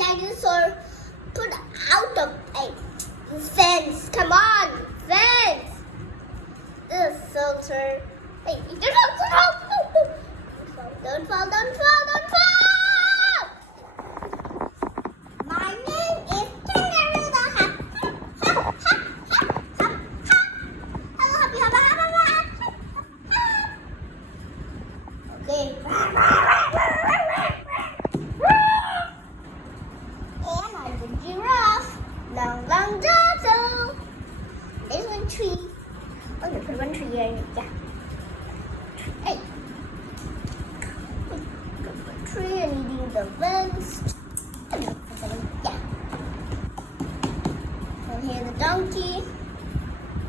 dinosaur put out of a fence. Come on, fence. This is so turn. Hey, don't fall, don't fall, don't fall, don't fall. My name is Kangaroo the Hop. Hop, hop, hop, hop, hop. Hello, happy hop, hop, hop, hop, hop. Okay. And I'm the giraffe. Long, long tail. There's one tree. I'm gonna put one tree here. Yeah. Hey. Tree and eating the vents. Yeah. And here's the donkey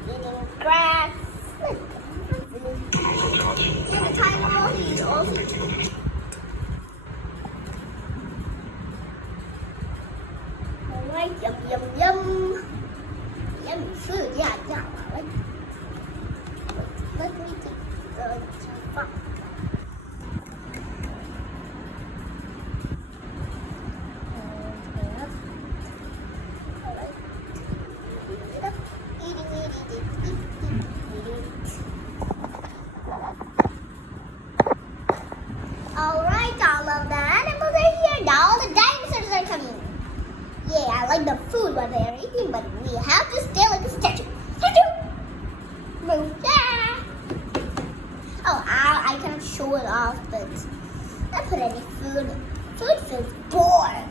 eating grass. And the tiny little he's also. Alright, yum yum yum. Yummy food, yeah, yeah. Right. Let me take the box. Alright, all of the animals are here. Now all the dinosaurs are coming. Yeah, I like the food what they're eating, but we have to stay like a statue. Statue! Move. Yeah! Oh, I cannot show it off, but I put any food. Food feels bored.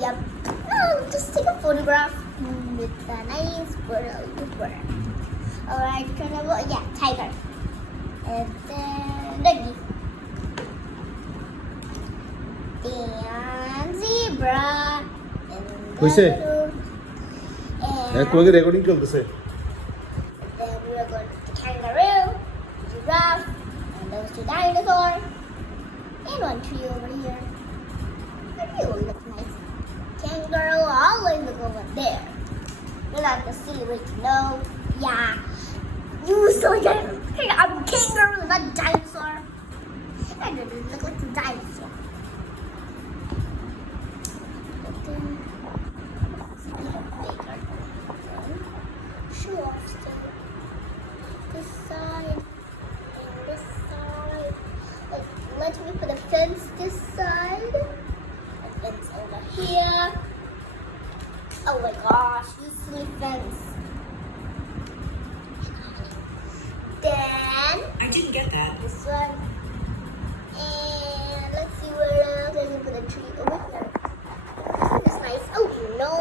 Yep. I'll just take a photograph with a nice bird. Alright, turn over. Yeah, tiger. And then doggy. Then zebra. Kuise? তোমাকে recording চলতেছে Then we are going to the kangaroo, giraffe, and those two dinosaurs, and one tree over here. That really look nice. Kangaroo always look over there. You're not the silly way to know. Yeah. You silly dinosaur. Hey, I'm a kangaroo, not a dinosaur. I don't look like a dinosaur. Show off still. This side and this side. Let me put a fence this side. A fence over here. Oh my gosh, this silly fence. Then I didn't get that. this one. And let's see where else I can put a tree over here. It's nice. Oh no,